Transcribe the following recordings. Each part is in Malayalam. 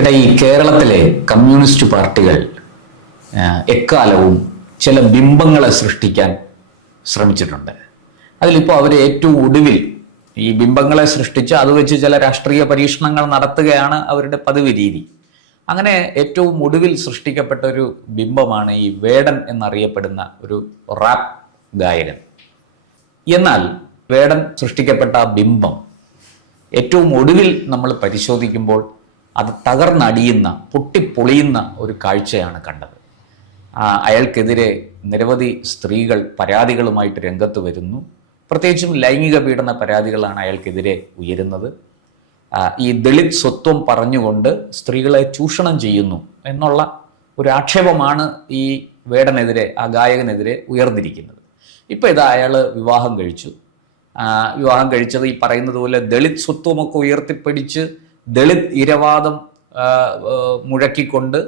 ചേട്ടാ, ഈ കേരളത്തിലെ കമ്മ്യൂണിസ്റ്റ് പാർട്ടികൾ എക്കാലവും ചില ബിംബങ്ങളെ സൃഷ്ടിക്കാൻ ശ്രമിച്ചിട്ടുണ്ട്. അതിലിപ്പോൾ അവർ ഏറ്റവും ഒടുവിൽ ഈ ബിംബങ്ങളെ സൃഷ്ടിച്ച് അത് വെച്ച് ചില രാഷ്ട്രീയ പരീക്ഷണങ്ങൾ നടത്തുകയാണ് അവരുടെ പതിവ് രീതി. അങ്ങനെ ഏറ്റവും ഒടുവിൽ സൃഷ്ടിക്കപ്പെട്ട ഒരു ബിംബമാണ് ഈ വേടൻ എന്നറിയപ്പെടുന്ന ഒരു റാപ്പ് ഗായകൻ. എന്നാൽ വേടൻ സൃഷ്ടിക്കപ്പെട്ട ആ ബിംബം ഏറ്റവും ഒടുവിൽ നമ്മൾ പരിശോധിക്കുമ്പോൾ അത് തകർന്നടിയുന്ന, പൊട്ടിപ്പൊളിയുന്ന ഒരു കാഴ്ചയാണ് കണ്ടത്. അയാൾക്കെതിരെ നിരവധി സ്ത്രീകൾ പരാതികളുമായിട്ട് രംഗത്ത് വരുന്നു. പ്രത്യേകിച്ചും ലൈംഗിക പീഡന പരാതികളാണ് അയാൾക്കെതിരെ ഉയരുന്നത്. ഈ ദളിത് സ്വത്വം പറഞ്ഞുകൊണ്ട് സ്ത്രീകളെ ചൂഷണം ചെയ്യുന്നു എന്നുള്ള ഒരു ആക്ഷേപമാണ് ഈ വേടനെതിരെ, ആ ഗായകനെതിരെ ഉയർന്നിരിക്കുന്നത്. ഇപ്പോൾ ഇതാ അയാൾ വിവാഹം കഴിച്ചു. വിവാഹം കഴിച്ചത് ഈ പറയുന്നത് പോലെ ദളിത് സ്വത്വമൊക്കെ ഉയർത്തിപ്പിടിച്ച് ദളിത് ഇരവാദം മുഴക്കിക്കൊണ്ട്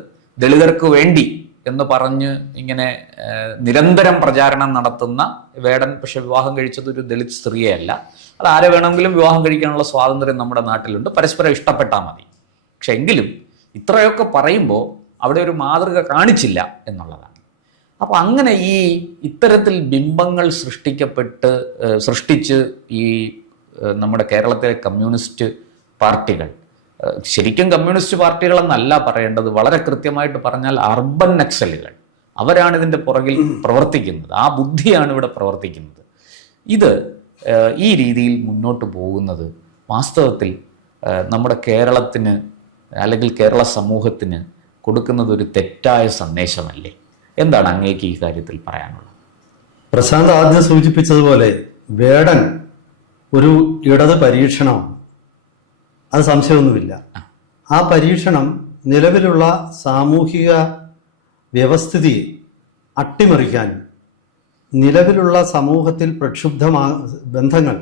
ദളിതർക്ക് വേണ്ടി എന്ന് പറഞ്ഞ് ഇങ്ങനെ നിരന്തരം പ്രചാരണം നടത്തുന്ന വേടൻ പക്ഷെ വിവാഹം കഴിച്ചത് ഒരു ദളിത് സ്ത്രീയല്ല. അത് ആരെ വേണമെങ്കിലും വിവാഹം കഴിക്കാനുള്ള സ്വാതന്ത്ര്യം നമ്മുടെ നാട്ടിലുണ്ട്, പരസ്പരം ഇഷ്ടപ്പെട്ടാൽ മതി. പക്ഷെ എങ്കിലും ഇത്രയൊക്കെ പറയുമ്പോൾ അവിടെ ഒരു മാതൃക കാണിച്ചില്ല എന്നുള്ളതാണ്. അപ്പോൾ അങ്ങനെ ഈ ഇത്തരത്തിൽ ബിംബങ്ങൾ സൃഷ്ടിച്ച് ഈ നമ്മുടെ കേരളത്തിലെ കമ്മ്യൂണിസ്റ്റ് പാർട്ടികൾ, ശരിക്കും കമ്മ്യൂണിസ്റ്റ് പാർട്ടികളെന്നല്ല പറയേണ്ടത്, വളരെ കൃത്യമായിട്ട് പറഞ്ഞാൽ അർബൻ നക്സലുകൾ, അവരാണ് ഇതിൻ്റെ പുറകിൽ പ്രവർത്തിക്കുന്നത്. ആ ബുദ്ധിയാണ് ഇവിടെ പ്രവർത്തിക്കുന്നത്. ഇത് ഈ രീതിയിൽ മുന്നോട്ട് പോകുന്നത് വാസ്തവത്തിൽ നമ്മുടെ കേരളത്തിന് അല്ലെങ്കിൽ കേരള സമൂഹത്തിന് കൊടുക്കുന്നത് ഒരു തെറ്റായ സന്ദേശമല്ലേ? എന്താണ് അങ്ങേക്ക് ഈ കാര്യത്തിൽ പറയാനുള്ളത്? പ്രശാന്ത് ആദ്യം സൂചിപ്പിച്ചതുപോലെ വേടൻ ഒരു ഇടത് പരീക്ഷണമാണ്, അത് സംശയമൊന്നുമില്ല. ആ പരീക്ഷണം നിലവിലുള്ള സാമൂഹിക വ്യവസ്ഥിതിയെ അട്ടിമറിക്കാനും നിലവിലുള്ള സമൂഹത്തിൽ ബന്ധങ്ങൾ,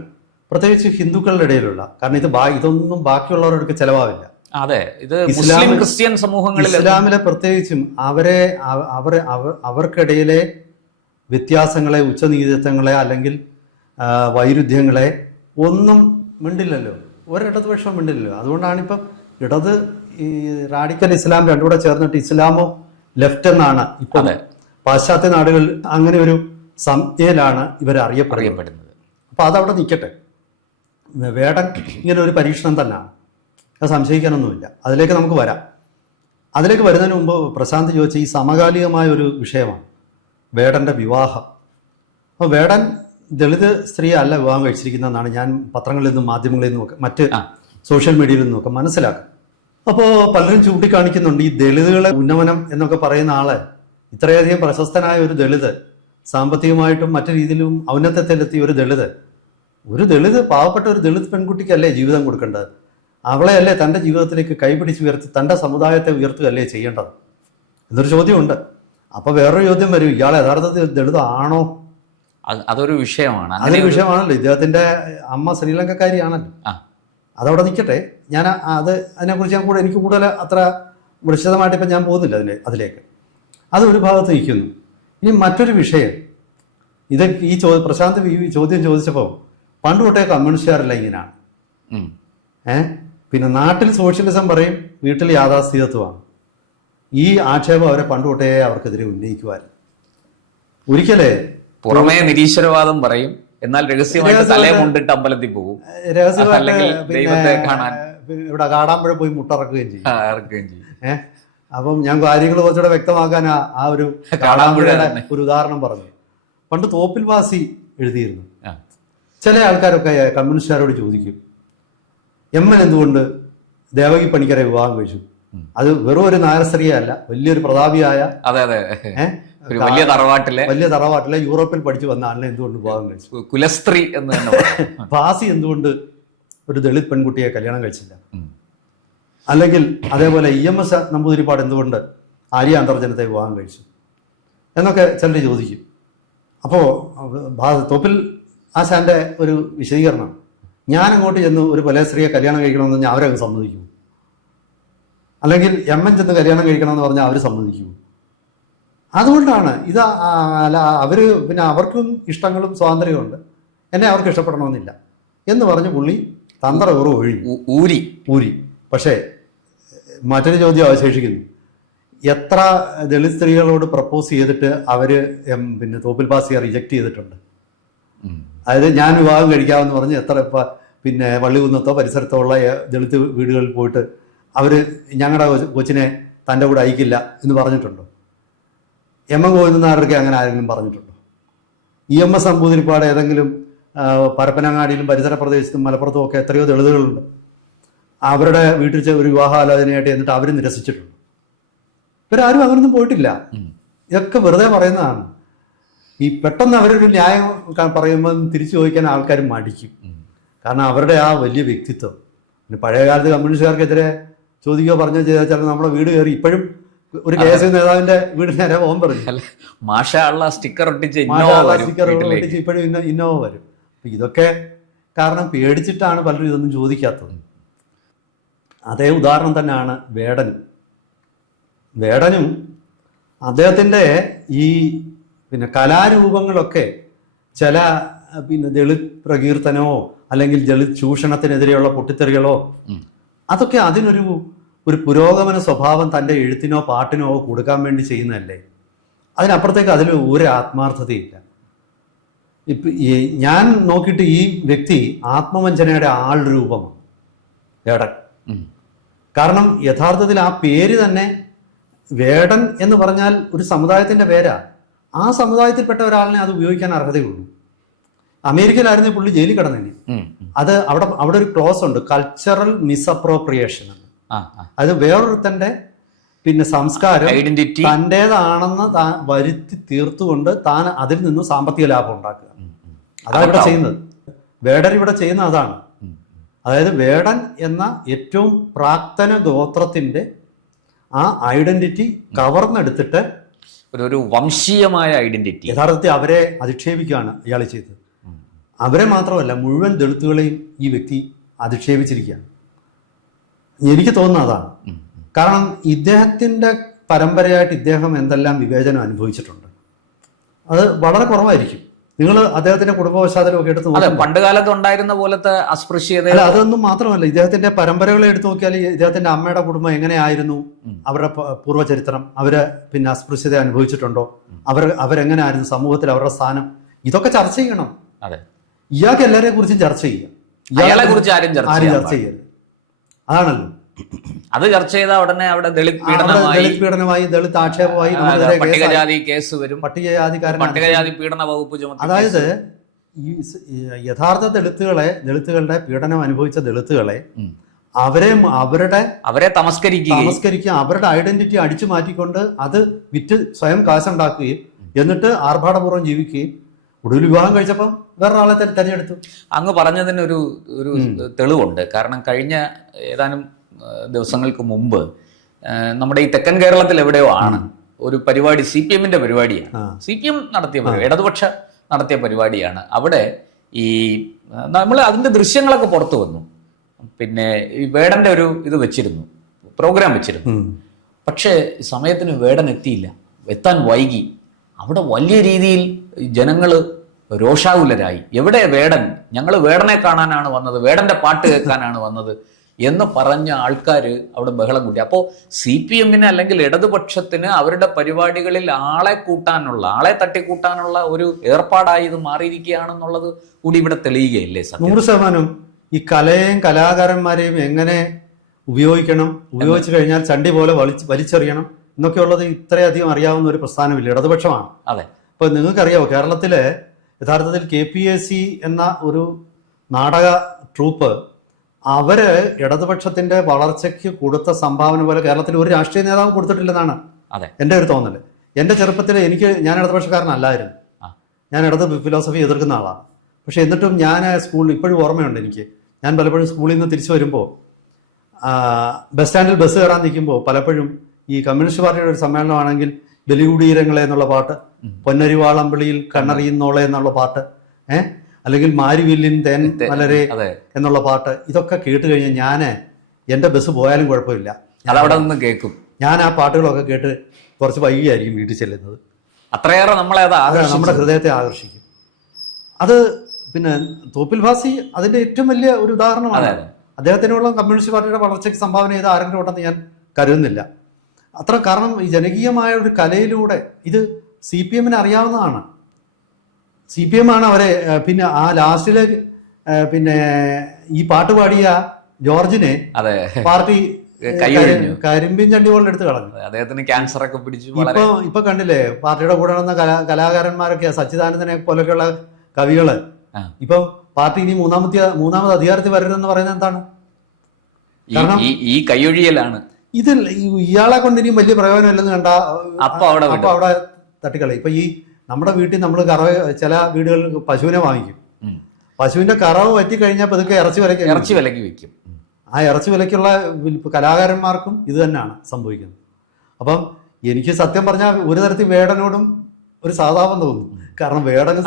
പ്രത്യേകിച്ച് ഹിന്ദുക്കളുടെ ഇടയിലുള്ള, കാരണം ഇതൊന്നും ബാക്കിയുള്ളവർക്ക് ചെലവാവില്ല. അതെ, ഇത് മുസ്ലിം ക്രിസ്ത്യൻ സമൂഹങ്ങളിൽ, ഇസ്ലാമിലെ പ്രത്യേകിച്ചും അവർക്കിടയിലെ വ്യത്യാസങ്ങളെ, ഉച്ചനീചത്വങ്ങളെ അല്ലെങ്കിൽ വൈരുദ്ധ്യങ്ങളെ ഒന്നും മിണ്ടില്ലല്ലോ, ഒരിടതുപക്ഷവും മിണ്ടില്ലല്ലോ. അതുകൊണ്ടാണ് ഇപ്പം ഇടത്, ഈ റാഡിക്കൽ ഇസ്ലാം രണ്ടും കൂടെ ചേർന്നിട്ട് ഇസ്ലാമോ ലെഫ്റ്റ് എന്നാണ് ഇപ്പം പാശ്ചാത്യ നാടുകളിൽ അങ്ങനെ ഒരു സംജ്ഞയിലാണ് ഇവർ അറിയപ്പെടുന്നത്. അപ്പൊ അതവിടെ നിൽക്കട്ടെ. വേടൻ ഇങ്ങനെ ഒരു പരീക്ഷണം തന്നെയാണ്, അത് സംശയിക്കാനൊന്നുമില്ല. അതിലേക്ക് നമുക്ക് വരാം. അതിലേക്ക് വരുന്നതിന് മുമ്പ് പ്രശാന്ത് ചോദിച്ച ഈ സമകാലികമായ ഒരു വിഷയമാണ് വേടൻ്റെ വിവാഹം. അപ്പോൾ വേടൻ ദളിത് സ്ത്രീ അല്ല വിവാഹം കഴിച്ചിരിക്കുന്നതെന്നാണ് ഞാൻ പത്രങ്ങളിൽ നിന്നും മാധ്യമങ്ങളിൽ നിന്നും ഒക്കെ മറ്റ് സോഷ്യൽ മീഡിയയിൽ നിന്നും ഒക്കെ മനസ്സിലാക്കും. അപ്പോൾ പലരും ചൂണ്ടിക്കാണിക്കുന്നുണ്ട് ഈ ദളിതുകളെ ഉന്നമനം എന്നൊക്കെ പറയുന്ന ആള്, ഇത്രയധികം പ്രശസ്തനായ ഒരു ദളിത്, സാമ്പത്തികമായിട്ടും മറ്റു രീതിയിലും ഔന്നത്യത്തിലെത്തിയ ഒരു ദളിത് പാവപ്പെട്ട ഒരു ദളിത് പെൺകുട്ടിക്കല്ലേ ജീവിതം കൊടുക്കേണ്ടത്? അവളെയല്ലേ തൻ്റെ ജീവിതത്തിലേക്ക് കൈപിടിച്ച് ഉയർത്തി തൻ്റെ സമുദായത്തെ ഉയർത്തുകയല്ലേ ചെയ്യേണ്ടത് എന്നൊരു ചോദ്യമുണ്ട്. അപ്പോൾ വേറൊരു ചോദ്യം വരും, ഇയാൾ യഥാർത്ഥത്തിൽ ദളിത് ആണോ? അതൊരു വിഷയമാണ്. അതൊരു വിഷയമാണല്ലോ. ഇദ്ദേഹത്തിന്റെ അമ്മ ശ്രീലങ്കക്കാരിയാണല്ലോ. അതവിടെ നിൽക്കട്ടെ. ഞാൻ അതിനെക്കുറിച്ച് എനിക്ക് കൂടുതൽ അത്ര വിശദമായിട്ട് ഇപ്പം ഞാൻ പോകുന്നില്ല അതിലേക്ക്. അത് ഒരു ഭാഗത്ത് നിൽക്കുന്നു. ഇനി മറ്റൊരു വിഷയം, ഇത് ഈ പ്രശാന്ത് ഈ ചോദ്യം ചോദിച്ചപ്പോൾ പണ്ട് തൊട്ടേ കമ്മ്യൂണിസ്റ്റുകാരല്ല ഇങ്ങനെയാണ്. പിന്നെ നാട്ടിൽ സോഷ്യലിസം പറയും, വീട്ടിൽ യാഥാസ്ഥിതത്വമാണ്. ഈ ആക്ഷേപം അവരെ പണ്ട് തൊട്ടേ അവർക്കെതിരെ ഉന്നയിക്കുവാനും ഒരിക്കലേ പുറമേ നിരീശ്വരവാദം പറയും, എന്നാൽ രഹസ്യമായിട്ട് തലേ കൊണ്ടിട്ട് അമ്പലത്തിൽ പോകും, ദൈവത്തെ കാണാൻ ഇവിടെ കാടാമ്പുഴ പോയി മുട്ടിറക്കുകയും ചെയ്യും. അപ്പം ഞാൻ കാര്യങ്ങൾ കുറച്ചുകൂടെ വ്യക്തമാക്കാൻ ആ ഒരു കാടാമ്പുഴയുടെ ഒരു ഉദാഹരണം പറഞ്ഞു. പണ്ട് തോപ്പിൽ വാസി എഴുതിയിരുന്നു. ചില ആൾക്കാരൊക്കെ കമ്മ്യൂണിസ്റ്റുകാരോട് ചോദിക്കും, എമ്മൻ എന്തുകൊണ്ട് ദേവകി പണിക്കരെ വിവാഹം കഴിച്ചു? അത് വെറും ഒരു നായർ സ്ത്രീയല്ല, വലിയൊരു പ്രതാപിയായ, വലിയ തറവാട്ടിലെ യൂറോപ്പിൽ പഠിച്ചു വന്ന ആളിനെ എന്തുകൊണ്ട് വിവാഹം കഴിച്ചു? കുലസ്ത്രീ എന്ന് തന്നെ. ഭാസി എന്തുകൊണ്ട് ഒരു ദളിത് പെൺകുട്ടിയെ കല്യാണം കഴിച്ചില്ല? അല്ലെങ്കിൽ അതേപോലെ EMS നമ്പൂതിരിപ്പാട് എന്തുകൊണ്ട് ആര്യ അന്തർജനത്തെ വിവാഹം കഴിച്ചു എന്നൊക്കെ ചിലർ ചോദിക്കും. അപ്പോൾ തോപ്പിൽ ആശാന്റെ ഒരു വിശദീകരണം, ഞാൻ അങ്ങോട്ട് ചെന്ന് ഒരു പല സ്ത്രീയെ കല്യാണം കഴിക്കണമെന്ന് പറഞ്ഞാൽ അവരങ്ങ് സമ്മതിക്കൂ? അല്ലെങ്കിൽ MN ചെന്ന് കല്യാണം കഴിക്കണമെന്ന് പറഞ്ഞാൽ അവർ സമ്മതിക്കൂ? അതുകൊണ്ടാണ് ഇത് അവര് പിന്നെ അവർക്കും ഇഷ്ടങ്ങളും സ്വാതന്ത്ര്യമുണ്ട്, എന്നെ അവർക്ക് ഇഷ്ടപ്പെടണമെന്നില്ല എന്ന് പറഞ്ഞ് പുള്ളി തന്ത്രപൂർവ്വം ഊരി. പക്ഷേ മറ്റൊരു ചോദ്യം അവശേഷിക്കുന്നു. എത്ര ദളിത് സ്ത്രീകളോട് പ്രപ്പോസ് ചെയ്തിട്ട് അവര് പിന്നെ തോപ്പിൽ ഭാസിയെ റിജക്റ്റ് ചെയ്തിട്ടുണ്ട്? അതായത് ഞാൻ വിവാഹം കഴിക്കാമെന്ന് പറഞ്ഞ് എത്ര പിന്നെ വള്ളികുന്നത്തോ പരിസരത്തോ ഉള്ള ദളിത് വീടുകളിൽ പോയിട്ട് അവര് ഞങ്ങളുടെ കൊച്ചിനെ തൻ്റെ കൂടെ അയക്കില്ല എന്ന് പറഞ്ഞിട്ടുണ്ടോ? എം എം ഗോവിന്ദനായർക്ക് അങ്ങനെ ആരെങ്കിലും പറഞ്ഞിട്ടുണ്ടോ? EMS നമ്പൂതിരിപ്പാട് ഏതെങ്കിലും പരപ്പനങ്ങാടിയിലും പരിസര പ്രദേശത്തും മലപ്പുറത്തും ഒക്കെ എത്രയോ ദളിതുകളുണ്ട്. അവരുടെ വീട്ടിൽ ഒരു വിവാഹാലോചനയായിട്ട് എന്നിട്ട് അവർ നിരസിച്ചിട്ടുണ്ട്. ഇവരാരും അങ്ങനൊന്നും പോയിട്ടില്ല. ഇതൊക്കെ വെറുതെ പറയുന്നതാണ്. ഈ പെട്ടെന്ന് അവരൊരു ന്യായം പറയുമ്പോൾ തിരിച്ചു ചോദിക്കാൻ ആൾക്കാർ മടിക്കും. കാരണം അവരുടെ ആ വലിയ വ്യക്തിത്വം. പിന്നെ പഴയ കാലത്ത് കമ്മ്യൂണിസ്റ്റുകാർക്കെതിരെ ചോദിക്കുകയോ പറഞ്ഞോ ചെയ്താൽ ചിലപ്പോൾ നമ്മുടെ വീട് കയറി ഇപ്പോഴും ഒരു KSU നേതാവിന്റെ വീട് നേരെ പോകാൻ പറഞ്ഞു. സ്റ്റിക്കർ ഒട്ടിച്ച് ഇപ്പോഴും ഇന്നോവ വരും. അപ്പൊ ഇതൊക്കെ കാരണം പേടിച്ചിട്ടാണ് പലരും ഇതൊന്നും ചോദിക്കാത്തത്. അതേ ഉദാഹരണം തന്നെയാണ് വേടനും അദ്ദേഹത്തിൻ്റെ ഈ പിന്നെ കലാരൂപങ്ങളൊക്കെ ചില പിന്നെ ദളിത് പ്രകീർത്തനമോ അല്ലെങ്കിൽ ദളിത് ചൂഷണത്തിനെതിരെയുള്ള പൊട്ടിത്തെറികളോ അതൊക്കെ അതിനൊരു പുരോഗമന സ്വഭാവം തൻ്റെ എഴുത്തിനോ പാട്ടിനോ കൊടുക്കാൻ വേണ്ടി ചെയ്യുന്നതല്ലേ. അതിനപ്പുറത്തേക്ക് അതിൽ ഒരു ആത്മാർത്ഥതയില്ല. ഞാൻ നോക്കിയിട്ട് ഈ വ്യക്തി ആത്മവഞ്ചനയുടെ ആൾ രൂപമാണ് വേടൻ. കാരണം യഥാർത്ഥത്തിൽ ആ പേര് തന്നെ വേടൻ എന്ന് പറഞ്ഞാൽ ഒരു സമുദായത്തിന്റെ പേരാ. ആ സമുദായത്തിൽപ്പെട്ട ഒരാളിനെ അത് ഉപയോഗിക്കാൻ അർഹതയുള്ളൂ. അമേരിക്കയിലായിരുന്നു പുള്ളി ജയിലിൽ കിടന്നതിന്. അത് അവിടെ ഒരു ക്ലോസ് ഉണ്ട്, കൾച്ചറൽ മിസ്അപ്രോപ്രിയേഷൻ എന്ന്. അത് വേറൊരുത്തന്റെ പിന്നെ സംസ്കാരം തൻ്റേതാണെന്ന് വരുത്തി തീർത്തുകൊണ്ട് താൻ അതിൽ നിന്നും സാമ്പത്തിക ലാഭം ഉണ്ടാക്കുക. അതാണ് ഇവിടെ ചെയ്യുന്നത്. വേടൻ ഇവിടെ ചെയ്യുന്ന അതാണ്. അതായത് വേടൻ എന്ന ഏറ്റവും പ്രാക്തന ഗോത്രത്തിന്റെ ആ ഐഡന്റിറ്റി കവർന്നെടുത്തിട്ട് ഒരു വംശീയമായ ഐഡന്റിറ്റി യഥാർത്ഥത്തിൽ അവരെ അധിക്ഷേപിക്കുകയാണ് ഇയാൾ ചെയ്തത്. അവരെ മാത്രമല്ല മുഴുവൻ ദളിതുകളെയും ഈ വ്യക്തി അധിക്ഷേപിച്ചിരിക്കുകയാണ്. എനിക്ക് തോന്നുന്നത് അതാണ്. കാരണം ഇദ്ദേഹത്തിന്റെ പരമ്പരയായിട്ട് ഇദ്ദേഹം എന്തെല്ലാം വിവേചനം അനുഭവിച്ചിട്ടുണ്ട് അത് വളരെ കുറവായിരിക്കും. നിങ്ങൾ അദ്ദേഹത്തിന്റെ കുടുംബപശ്ചാത്തലമൊക്കെ എടുത്ത് നോക്കിയാൽ പണ്ട് കാലത്ത് ഉണ്ടായിരുന്ന പോലത്തെ അസ്പൃശ്യത അല്ല, അതൊന്നും മാത്രമല്ല. ഇദ്ദേഹത്തിന്റെ പരമ്പരകളെ എടുത്തു നോക്കിയാൽ ഇദ്ദേഹത്തിന്റെ അമ്മയുടെ കുടുംബം എങ്ങനെയായിരുന്നു, അവരുടെ പൂർവ്വചരിത്രം, അവര് പിന്നെ അസ്പൃശ്യത അനുഭവിച്ചിട്ടുണ്ടോ, അവരെങ്ങനെ ആയിരുന്നു സമൂഹത്തിൽ, അവരുടെ സ്ഥാനം, ഇതൊക്കെ ചർച്ച ചെയ്യണം. ഇയാൾക്ക് എല്ലാവരെ കുറിച്ചും ചർച്ച ചെയ്യാം, ഇയാളെ കുറിച്ച് ആരും ചർച്ച ചെയ്യരുത്. അതാണല്ലോ. അത് ചർച്ച ചെയ്താൽ ഉടനെ അവിടെ ദളിത് പീഡനമായി ദളിത് ആക്ഷേപമായി പട്ടികജാതി കേസ് വരും, പട്ടികജാതി പീഡന വകുപ്പ് ചുമത്തി. അതായത് ഈ യഥാർത്ഥ ദളിതുകളുടെ പീഡനം അനുഭവിച്ച ദളിതുകളെ അവരെ തമസ്കരിക്കുക, അവരുടെ ഐഡന്റിറ്റി അടിച്ചു മാറ്റിക്കൊണ്ട് അത് വിറ്റ് സ്വയം കാശുണ്ടാക്കുകയും എന്നിട്ട് ആർഭാടപൂർവ്വം ജീവിക്കുകയും ഒടുവിൽ വിവാഹം കഴിച്ചപ്പം വേറൊരാളെ തെരഞ്ഞെടുത്തു. അങ്ങ് പറഞ്ഞതിന് ഒരു തെളിവുണ്ട്. കാരണം കഴിഞ്ഞ ഏതാനും ദിവസങ്ങൾക്ക് മുമ്പ് നമ്മുടെ ഈ തെക്കൻ കേരളത്തിൽ എവിടെയോ ആണ് ഒരു പരിപാടി, CPM-ന്റെ പരിപാടിയാണ്. CPM നടത്തിയ ഇടതുപക്ഷ നടത്തിയ പരിപാടിയാണ്. അവിടെ ഈ നമ്മൾ അതിന്റെ ദൃശ്യങ്ങളൊക്കെ പുറത്തു വന്നു. പിന്നെ ഈ വേടന്റെ ഒരു ഇത് വെച്ചിരുന്നു, പ്രോഗ്രാം വെച്ചിരുന്നു. പക്ഷേ സമയത്തിന് വേടൻ എത്താൻ വൈകി. അവിടെ വലിയ രീതിയിൽ ജനങ്ങൾ രോഷാകുലരായി. എവിടെ വേടൻ? ഞങ്ങൾ വേടനെ കാണാനാണ് വന്നത്, വേടന്റെ പാട്ട് കേൾക്കാനാണ് വന്നത് എന്ന് പറഞ്ഞ ആൾക്കാർ അവിടെ ബഹളം കൂട്ടി. അപ്പോൾ CPM-ന് അല്ലെങ്കിൽ ഇടതുപക്ഷത്തിന് അവരുടെ പരിപാടികളിൽ ആളെ തട്ടിക്കൂട്ടാനുള്ള ഒരു ഏർപ്പാടായി ഇത് മാറിയിരിക്കുകയാണെന്നുള്ളത് കൂടി ഇവിടെ തെളിയുകയല്ലേ? 100% ഈ കലയെയും കലാകാരന്മാരെയും എങ്ങനെ ഉപയോഗിച്ചു കഴിഞ്ഞാൽ ചണ്ടി പോലെ വലിച്ചെറിയണം എന്നൊക്കെയുള്ളത് ഇത്രയധികം അറിയാവുന്ന ഒരു പ്രസ്ഥാനമില്ല, ഇടതുപക്ഷമാണ്. അതെ. ഇപ്പൊ നിങ്ങൾക്കറിയാവോ, കേരളത്തിലെ യഥാർത്ഥത്തിൽ KPAC എന്ന ഒരു നാടക ട്രൂപ്പ് അവര് ഇടതുപക്ഷത്തിന്റെ വളർച്ചയ്ക്ക് കൊടുത്ത സംഭാവന പോലെ കേരളത്തിൽ ഒരു രാഷ്ട്രീയ നേതാവും കൊടുത്തിട്ടില്ലെന്നാണ് എൻ്റെ ഒരു തോന്നല്. എൻ്റെ ചെറുപ്പത്തിൽ ഞാൻ ഇടതുപക്ഷക്കാരനല്ലായിരുന്നു, ഞാൻ ഇടത് ഫിലോസഫി എതിർക്കുന്ന ആളാണ്. പക്ഷെ എന്നിട്ടും ഞാൻ സ്കൂളിൽ ഇപ്പോഴും ഓർമ്മയുണ്ട് എനിക്ക്. ഞാൻ പലപ്പോഴും സ്കൂളിൽ നിന്ന് തിരിച്ചു വരുമ്പോൾ ബസ് സ്റ്റാൻഡിൽ ബസ് കയറാൻ നിൽക്കുമ്പോൾ പലപ്പോഴും ഈ കമ്മ്യൂണിസ്റ്റ് പാർട്ടിയുടെ ഒരു സമ്മേളനമാണെങ്കിൽ ബലികുടീരങ്ങളെ എന്നുള്ള പാട്ട്, പൊന്നരിവാളമ്പിളിയിൽ കണ്ണറിയുന്നോളെ എന്നുള്ള പാട്ട്, അല്ലെങ്കിൽ മാരിവില്ലിൻ തേൻ മലരെ എന്നുള്ള പാട്ട്, ഇതൊക്കെ കേട്ട് കഴിഞ്ഞാൽ എൻ്റെ ബസ് പോയാലും കുഴപ്പമില്ല, അതവിടെ നിന്ന് കേൾക്കും. ഞാൻ ആ പാട്ടുകളൊക്കെ കേട്ട് കുറച്ച് വൈകിയായിരിക്കും വീട്ടിൽ ചെല്ലുന്നത്. അത്രയേറെ നമ്മുടെ ഹൃദയത്തെ ആകർഷിക്കും. അത് പിന്നെ തോപ്പിൽ ഭാസി അതിന്റെ ഏറ്റവും വലിയ ഒരു ഉദാഹരണമാണ്. അദ്ദേഹത്തിനുള്ള കമ്മ്യൂണിസ്റ്റ് പാർട്ടിയുടെ വളർച്ചയ്ക്ക് സംഭാവന ചെയ്ത ആരെങ്കിലും ഉണ്ടെന്ന് ഞാൻ കരുതുന്നില്ല. അത്ര കാരണം ഈ ജനകീയമായ ഒരു കലയിലൂടെ ഇത് CPM-ന് അറിയാവുന്നതാണ്. CPM ആണ് അവരെ പിന്നെ ആ ലാസ്റ്റില് പിന്നെ ഈ പാട്ട് പാടിയ ജോർജിനെ അതെ പാർട്ടി കൈയൊഴിഞ്ഞു. കരിമ്പിൻ ചണ്ടി പോലെ എടുത്ത് കളഞ്ഞു. അദ്ദേഹത്തിന് ക്യാൻസർ ഒക്കെ പിടിച്ചു. ഇപ്പൊ കണ്ടില്ലേ പാർട്ടിയുടെ കൂടെ നടന്ന കലാകാരന്മാരൊക്കെ സച്ചിദാനന്ദനെ പോലൊക്കെയുള്ള കവികള് ഇപ്പം പാർട്ടി ഇനി മൂന്നാമത് അധികാരത്തിൽ വരരുതെന്ന് പറയുന്നത് എന്താണ്? കാരണം ഈ കൈയൊഴിയലാണ്. ഇതിൽ ഇയാളെ കൊണ്ട് ഇനിയും വലിയ പ്രയോജനമില്ലെന്ന് കണ്ട അപ്പൊ അവിടെ തട്ടിക്കളയും. ഇപ്പൊ ഈ നമ്മുടെ വീട്ടിൽ നമ്മൾ ചില വീടുകളിൽ പശുവിനെ വാങ്ങിക്കും. പശുവിന്റെ കറവ് പറ്റി കഴിഞ്ഞാൽ പതുക്കെ ഇറച്ചി വിലക്ക് വെക്കും. ആ ഇറച്ചി വിലക്കുള്ള കലാകാരന്മാർക്കും ഇത് തന്നെയാണ് സംഭവിക്കുന്നത്. അപ്പം എനിക്ക് സത്യം പറഞ്ഞാൽ ഒരു തരത്തിൽ വേടനോടും ഒരു സാധാപം തോന്നും. കാരണം വേടനും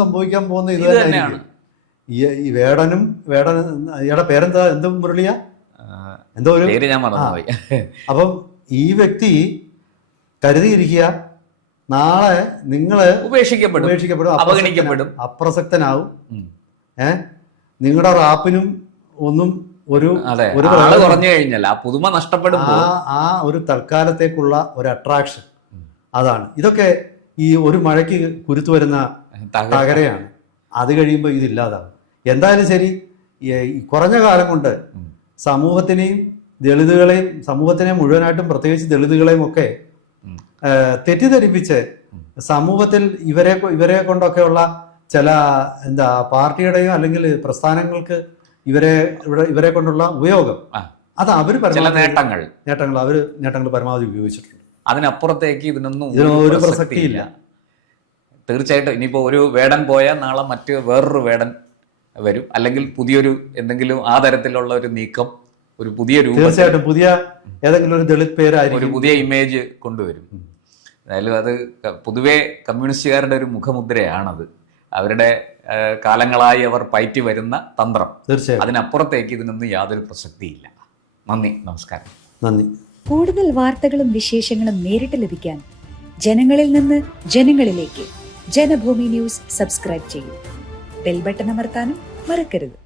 സംഭവിക്കാൻ പോകുന്ന ഇത് തന്നെയാണ്. ഈ വേടനും ഇയാളുടെ പേരെന്താ, എന്തും മുരളിയ എന്തോ ഒരു. അപ്പം ഈ വ്യക്തി കരുതിയിരിക്കുക, നാളെ നിങ്ങള് ഉപേക്ഷിക്കപ്പെടും, അവഗണിക്കപ്പെടും, അപ്രസക്തനാവും. നിങ്ങളുടെ റാപ്പിനും ഒന്നും ഒരു കുറഞ്ഞു കഴിഞ്ഞാൽ ആ പുതുമ നഷ്ടപ്പെടും. ആ ഒരു തൽക്കാലത്തേക്കുള്ള ഒരു അട്രാക്ഷൻ അതാണ്. ഇതൊക്കെ ഈ ഒരു മഴയ്ക്ക് കുരുത്തു വരുന്ന തകരയാണ്. അത് കഴിയുമ്പോൾ ഇതില്ലാതാവും. എന്തായാലും ശരി, കുറഞ്ഞ കാലം കൊണ്ട് സമൂഹത്തിനെയും ദളിതുകളെയും, സമൂഹത്തിനെ മുഴുവനായിട്ടും പ്രത്യേകിച്ച് ദളിതുകളെയും ഒക്കെ തെറ്റിദ്ധരിപ്പിച്ച് സമൂഹത്തിൽ ഇവരെ കൊണ്ടൊക്കെയുള്ള ചില പാർട്ടിയുടെയോ അല്ലെങ്കിൽ പ്രസ്ഥാനങ്ങൾക്ക് ഇവരെ കൊണ്ടുള്ള ഉപയോഗം, അത് അവർ നേട്ടങ്ങൾ പരമാവധി ഉപയോഗിച്ചിട്ടുണ്ട്. അതിനപ്പുറത്തേക്ക് ഇതിനൊന്നും ഒരു പ്രസക്തിയില്ല. തീർച്ചയായിട്ടും ഇനിയിപ്പോ ഒരു വേടൻ പോയാൽ നാളെ വേറൊരു വേടൻ വരും, അല്ലെങ്കിൽ പുതിയൊരു എന്തെങ്കിലും ആ തരത്തിലുള്ള ഒരു നീക്കം, ഒരു പുതിയ രൂപം, തീർച്ചയായിട്ടും പുതിയ ഏതെങ്കിലും ഒരു ദളിത് പേരായിരിക്കും, ഒരു പുതിയ ഇമേജ് കൊണ്ടുവരും. എന്തായാലും അത് പൊതുവെ കമ്മ്യൂണിസ്റ്റുകാരുടെ ഒരു മുഖമുദ്രയാണത്. അവരുടെ കാലങ്ങളായി അവർ പയറ്റി വരുന്ന തന്ത്രം. തീർച്ചയായും അതിനപ്പുറത്തേക്ക് ഇതിനൊന്നും യാതൊരു പ്രസക്തിയില്ല. നന്ദി, നമസ്കാരം. നന്ദി. കൂടുതൽ വാർത്തകളും വിശേഷങ്ങളും നേരിട്ട് ലഭിക്കാൻ ജനങ്ങളിൽ നിന്ന് ജനങ്ങളിലേക്ക് ജനഭൂമി ന്യൂസ് സബ്സ്ക്രൈബ് ചെയ്യൂ. ബെൽ ബട്ടൺ അമർത്താനും മറക്കരുത്.